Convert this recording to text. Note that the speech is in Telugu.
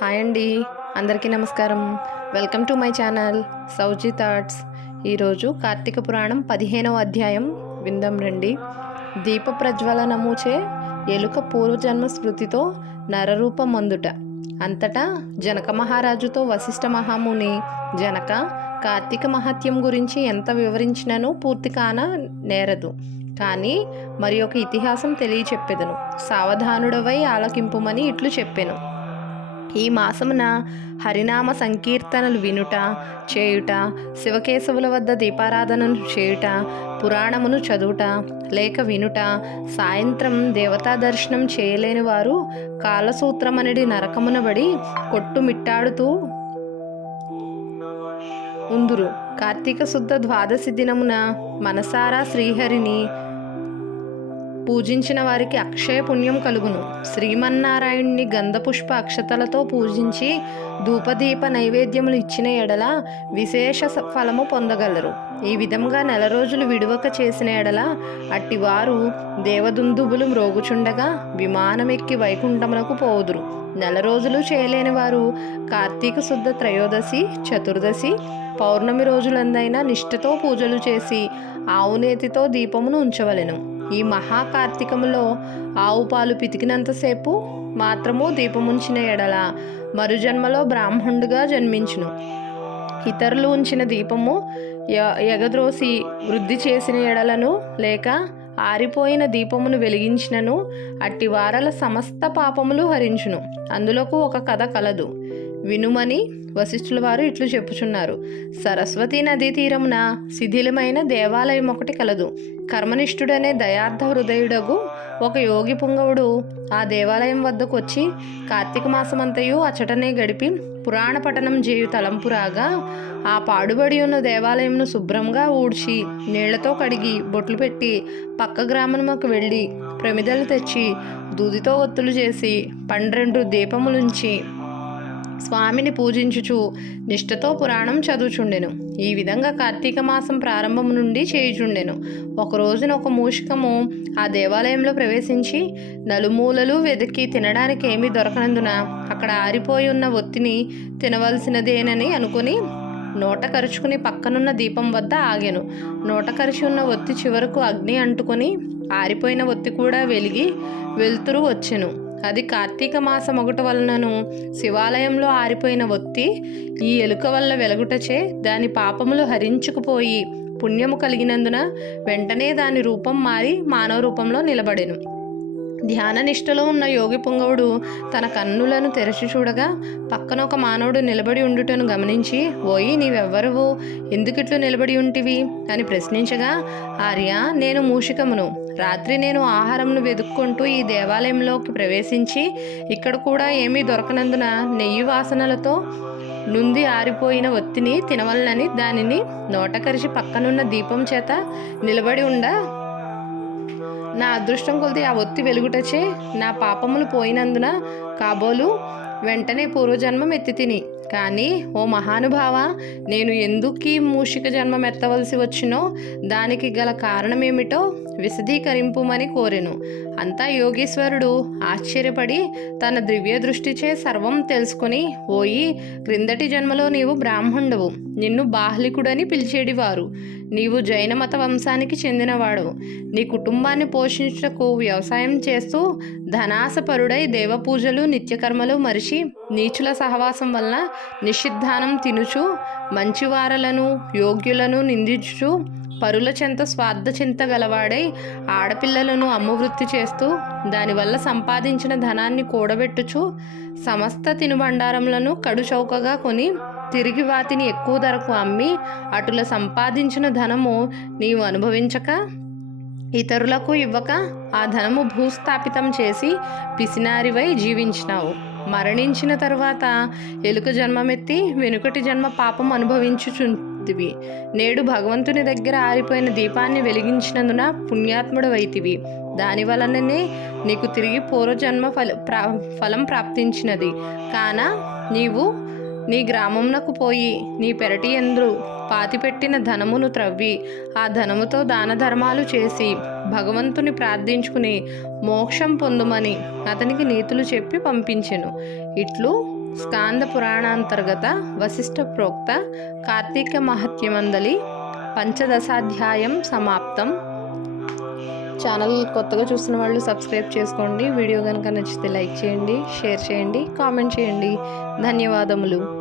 హాయ్ అండి, అందరికీ నమస్కారం. Welcome to my channel Sowji thoughts. ఈరోజు కార్తీక పురాణం 15వ అధ్యాయం విందాం రండి. దీప ప్రజ్వలనముచే ఎలుక పూర్వజన్మ స్మృతితో నరరూపమందుట. అంతటా జనక మహారాజుతో వశిష్ఠ మహాముని, జనక, కార్తీక మహత్యం గురించి ఎంత వివరించినను పూర్తి కాన నేరదు. కానీ మరి ఒక ఇతిహాసం తెలియచెప్పెదను, సావధానుడవై ఆలకింపుమని ఇట్లు చెప్పెను. ఈ మాసమున హరినామ సంకీర్తనలు వినుట, చేయుట, శివకేశవుల వద్ద దీపారాధనను చేయుట, పురాణమును చదువుట లేక వినుట, సాయంత్రం దేవతా దర్శనం చేయలేని వారు కాలసూత్రమనడి నరకమునబడి కొట్టుమిట్టాడుతూ ఉందురు. కార్తీక శుద్ధ ద్వాదశి దినమున మనసారా శ్రీహరిని పూజించిన వారికి అక్షయ పుణ్యం కలుగును. శ్రీమన్నారాయణ్ణి గంధపుష్ప అక్షతలతో పూజించి ధూపదీప నైవేద్యములు ఇచ్చిన ఎడల విశేష ఫలము పొందగలరు. ఈ విధంగా నెల రోజులు విడువక చేసిన ఎడల అట్టివారు దేవదుందుబులు మ్రోగుచుండగా విమానమెక్కి వైకుంఠమునకు పోవుదురు. నెల రోజులు చేయలేని వారు కార్తీక శుద్ధ త్రయోదశి, చతుర్దశి, పౌర్ణమి రోజులందైనా నిష్ఠతో పూజలు చేసి ఆవునేతితో దీపమును ఉంచవలెను. ఈ మహాకార్తీకములో ఆవు పాలు పితికినంతసేపు మాత్రము దీపముంచిన ఎడల మరుజన్మలో బ్రాహ్మణుడుగా జన్మించును. ఇతరులు ఉంచిన దీపము ఎగద్రోసి వృద్ధి చేసిన ఎడలను లేక ఆరిపోయిన దీపమును వెలిగించినను అట్టి వారల సమస్త పాపములు హరించును. అందులోకి ఒక కథ కలదు, వినుమని వశిష్ఠుల వారు ఇట్లు చెప్పుచున్నారు. సరస్వతీ నదీ తీరమున శిథిలమైన దేవాలయం ఒకటి కలదు. కర్మనిష్ఠుడనే దయార్థ హృదయుడగు ఒక యోగి పుంగవుడు ఆ దేవాలయం వద్దకు వచ్చి కార్తీక మాసమంతయు అచటనే గడిపి పురాణ పఠనం చేయు తలంపు రాగా ఆ పాడుబడి ఉన్న దేవాలయంను శుభ్రంగా ఊడ్చి నీళ్లతో కడిగి బొట్లు పెట్టి పక్క గ్రామముకు వెళ్ళి ప్రమిదలు తెచ్చి దూదితో ఒత్తులు చేసి 12 దీపములుంచి స్వామిని పూజించుచు నిష్ఠతో పురాణం చదువుచుండెను. ఈ విధంగా కార్తీక మాసం ప్రారంభం నుండి చేయుచుండెను. ఒక రోజున ఒక మూషికము ఆ దేవాలయంలో ప్రవేశించి నలుమూలలు వెతికి తినడానికి ఏమీ దొరకనందున అక్కడ ఆరిపోయి ఉన్న ఒత్తిని తినవలసినదేనని అనుకుని నోట కరుచుకుని పక్కనున్న దీపం వద్ద ఆగెను. నోట కరిచి ఉన్న ఒత్తి చివరకు అగ్ని అంటుకొని ఆరిపోయిన ఒత్తి కూడా వెలిగి వెలుతురు వచ్చెను. అది కార్తీక మాసం ఒకటి వలనను శివాలయంలో ఆరిపోయిన ఒత్తి ఈ ఎలుక వల్ల వెలుగుటచే దాని పాపములు హరించుకుపోయి పుణ్యము కలిగినందున వెంటనే దాని రూపం మారి మానవ రూపంలో నిలబడెను. ధ్యాన నిష్టలో ఉన్న యోగి పుంగవుడు తన కన్నులను తెరచి చూడగా పక్కన ఒక మానవుడు నిలబడి ఉండుటను గమనించి, ఓయి, నీవెవ్వరువు, ఎందుకిట్లు నిలబడి ఉంటివి అని ప్రశ్నించగా, ఆర్య, నేను మూషికమును. రాత్రి నేను ఆహారంను వెతుక్కుంటూ ఈ దేవాలయంలోకి ప్రవేశించి ఇక్కడ కూడా ఏమీ దొరకనందున నెయ్యి వాసనలతో నుండి ఆరిపోయిన ఒత్తిని తినవలనని దానిని నోటకరిచి పక్కనున్న దీపం చేత నిలబడి ఉండ నా అదృష్టం కొలిది ఆ ఒత్తి వెలుగుటచే నా పాపములు పోయినందున కాబోలు వెంటనే పూర్వజన్మం ఎత్తి తిని. కానీ ఓ మహానుభావ, నేను ఎందుకు మూషిక జన్మం ఎత్తవలసి వచ్చినో దానికి గల కారణమేమిటో విశదీకరింపుమని కోరెను. అంతా యోగీశ్వరుడు ఆశ్చర్యపడి తన దివ్య దృష్టిచే సర్వం తెలుసుకొని, ఓయి, క్రిందటి జన్మలో నీవు బ్రాహ్మణుడవు, నిన్ను బాహ్లికుడని పిలిచేడివారు. నీవు జైన మత వంశానికి చెందినవాడవు. నీ కుటుంబాన్ని పోషించుటకు వ్యవసాయం చేస్తూ ధనాసపరుడై దేవపూజలు నిత్యకర్మలు మరిచి నీచుల సహవాసం వలన నిషిద్ధానం తినుచు మంచివారలను యోగ్యులను నిందించుచు పరుల చెంత స్వార్థ చింత గలవాడై ఆడపిల్లలను అమ్మువృత్తి చేస్తూ దానివల్ల సంపాదించిన ధనాన్ని కూడబెట్టుచు సమస్త తినుబండారములను కడు చౌకగా కొని తిరిగి వాటిని ఎక్కువ ధరకు అమ్మి అటుల సంపాదించిన ధనము నీవు అనుభవించక ఇతరులకు ఇవ్వక ఆ ధనము భూస్థాపితం చేసి పిసినారివై జీవించినావు. మరణించిన తరువాత ఎలుక జన్మమెత్తి వెనుకటి జన్మ పాపం అనుభవించుచుంటివి. నేడు భగవంతుని దగ్గర ఆరిపోయిన దీపాన్ని వెలిగించినందున పుణ్యాత్ముడు వైతివి. దాని వలననే నీకు తిరిగి పూర్వజన్మ ఫలం ప్రాప్తించినది. కాన నీవు నీ గ్రామమునకు పోయి నీ పెరటి యందు పాతిపెట్టిన ధనమును త్రవ్వి ఆ ధనముతో దాన ధర్మాలు చేసి భగవంతుని ప్రార్థించుకుని మోక్షం పొందుమని అతనికి నీతులు చెప్పి పంపించెను. ఇట్లు స్కాంద పురాణాంతర్గత వశిష్ఠ ప్రోక్త కార్తీక మహత్యమందలి పంచదశాధ్యాయం సమాప్తం. ఛానల్ కొత్తగా చూస్తున్న వాళ్ళు సబ్స్క్రైబ్ చేసుకోండి. వీడియో కనుక నచ్చితే లైక్ చేయండి, షేర్ చేయండి, కామెంట్ చేయండి. ధన్యవాదములు.